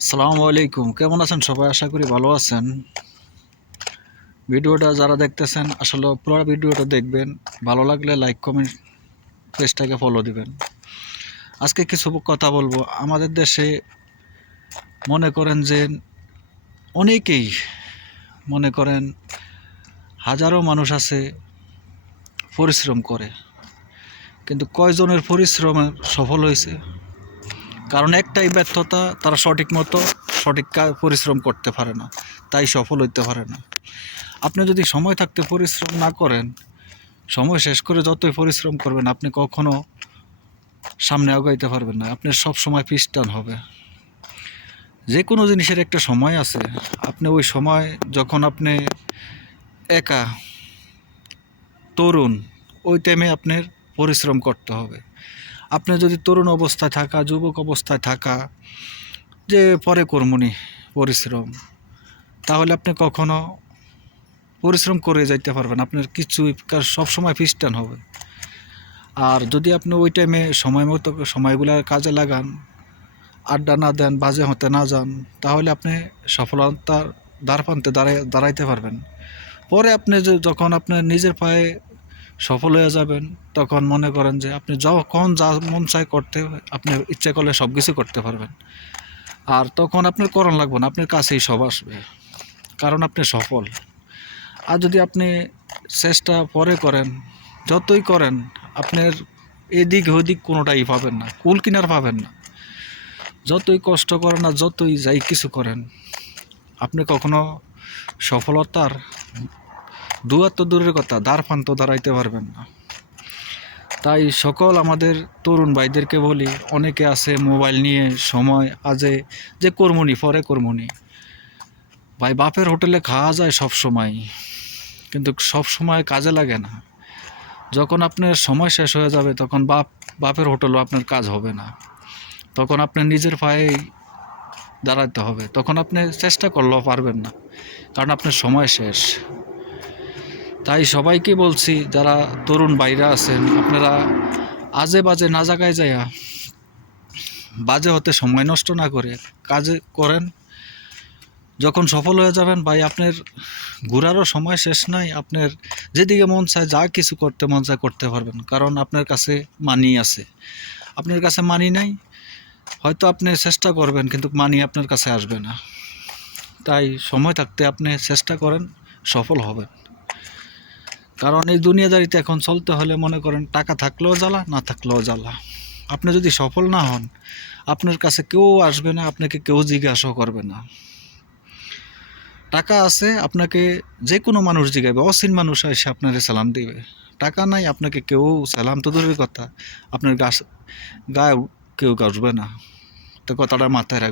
আসসালামু আলাইকুম, কেমন আছেন সবাই? আশা করি ভালো আছেন। ভিডিওটা যারা দেখতেছেন আসলে পুরো ভিডিওটা দেখবেন, ভালো লাগলে লাইক কমেন্ট, পেজটাকে ফলো দিবেন। আজকে কিছু কথা বলবো। আমাদের দেশে মনে করেন যে অনেকেই মনে করেন হাজারো মানুষ আছে পরিশ্রম করে, কিন্তু কয়জনের পরিশ্রমে সফল হয়েছে? কারণ একটাই ব্যর্থতা, তারা সঠিক পরিশ্রম করতে পারে না, তাই সফল হইতে পারে না। আপনি যদি সময় থাকতে পরিশ্রম না করেন, সময় শেষ করে যতই পরিশ্রম করবেন আপনি কখনো সামনে আগাইতে পারবেন না। আপনি সব সময় পিছটান হবে। যে কোনো জিনিসের একটা সময় আছে। আপনি ওই সময় যখন আপনি একা তরুণ, ওই টাইমে আপনার পরিশ্রম করতে হবে। আপনি যদি তরুণ অবস্থায় থাকা, যুবক অবস্থায় থাকা যে পরে কর্মনি পরিশ্রম, তাহলে আপনি কখনো পরিশ্রম করে যাইতে পারবেন। আপনার কিছু সবসময় পিছটান হবে। আর যদি আপনি ওই টাইমে সময় মতো সময়গুলো কাজে লাগান, আড্ডা না দেন, বাজে হতে না যান, তাহলে আপনি সফলতার দ্বারপ্রান্তে দাঁড়াইতে পারবেন। পরে আপনি যখন আপনার নিজের পায়ে সফল হয়ে যাবেন, তখন মনে করেন যে আপনি যখন যা মন চায় করতে, আপনি ইচ্ছা করলে সব কিছু করতে পারবেন। আর তখন আপনার করণ লাগবে না, আপনার কাছেই সব আসবে, কারণ আপনি সফল। আর যদি আপনি চেষ্টা পরে করেন, যতই করেন, আপনার এদিক ওদিক কোনোটাই পাবেন না, কুল কিনার পাবেন না। যতই কষ্ট করেন না, যতই যাই কিছু করেন, আপনি কখনো সফলতার দুয়ার তো দূরের কথা, দ্বারপ্রান্ত দাঁড়াইতে পারবেন না। তাই সকল আমাদের তরুণ ভাইদেরকে বলি, অনেকে আছে মোবাইল নিয়ে সময় আজে যে কর্মনি পরে কর্মনি। ভাই, বাপের হোটেলে খাওয়া যায় সব সময়, কিন্তু সব সময় কাজে লাগে না। যখন আপনার সময় শেষ হয়ে যাবে, তখন বাপের হোটেলও আপনার কাজ হবে না। তখন আপনার নিজের পায়ে দাঁড়াতে হবে। তখন আপনি চেষ্টা করলেও পারবেন না, কারণ আপনার সময় শেষ। তাই সবাইকে বলছি, যারা তরুণ ভাইরা আছেন, আপনারা আজে বাজে না জায়গায় যাইয়া বাজে হতে সময় নষ্ট না করে কাজে করেন। যখন সফল হয়ে যাবেন ভাই, আপনার ঘোরারও সময় শেষ নাই। আপনার যেদিকে মন চায়, যা কিছু করতে মন চায় করতে পারবেন, কারণ আপনার কাছে মানি আছে। আপনার কাছে মানি নাই, হয়তো আপনি চেষ্টা করবেন, কিন্তু মানি আপনার কাছে আসবে না। তাই সময় থাকতে আপনি চেষ্টা করেন, সফল হবেন। কারণ এই দুনিয়াদারিতে এখন চলতে হলে মনে করেন টাকা থাকলেও জ্বালা, না থাকলেও জ্বালা। আপনি যদি সফল না হন, আপনার কাছে কেউ আসবে না, আপনাকে কেউ জিজ্ঞাসাও করবে না। টাকা আছে, আপনাকে যে কোনো মানুষ জিজ্ঞাসা, অচিন মানুষ এসে আপনার সালাম দিবে। টাকা নাই, আপনাকে কেউ সালাম তো দূরের কথা, আপনার গায়ে কেউ আসবে না। তো কথাটা মাথায় রাখবে।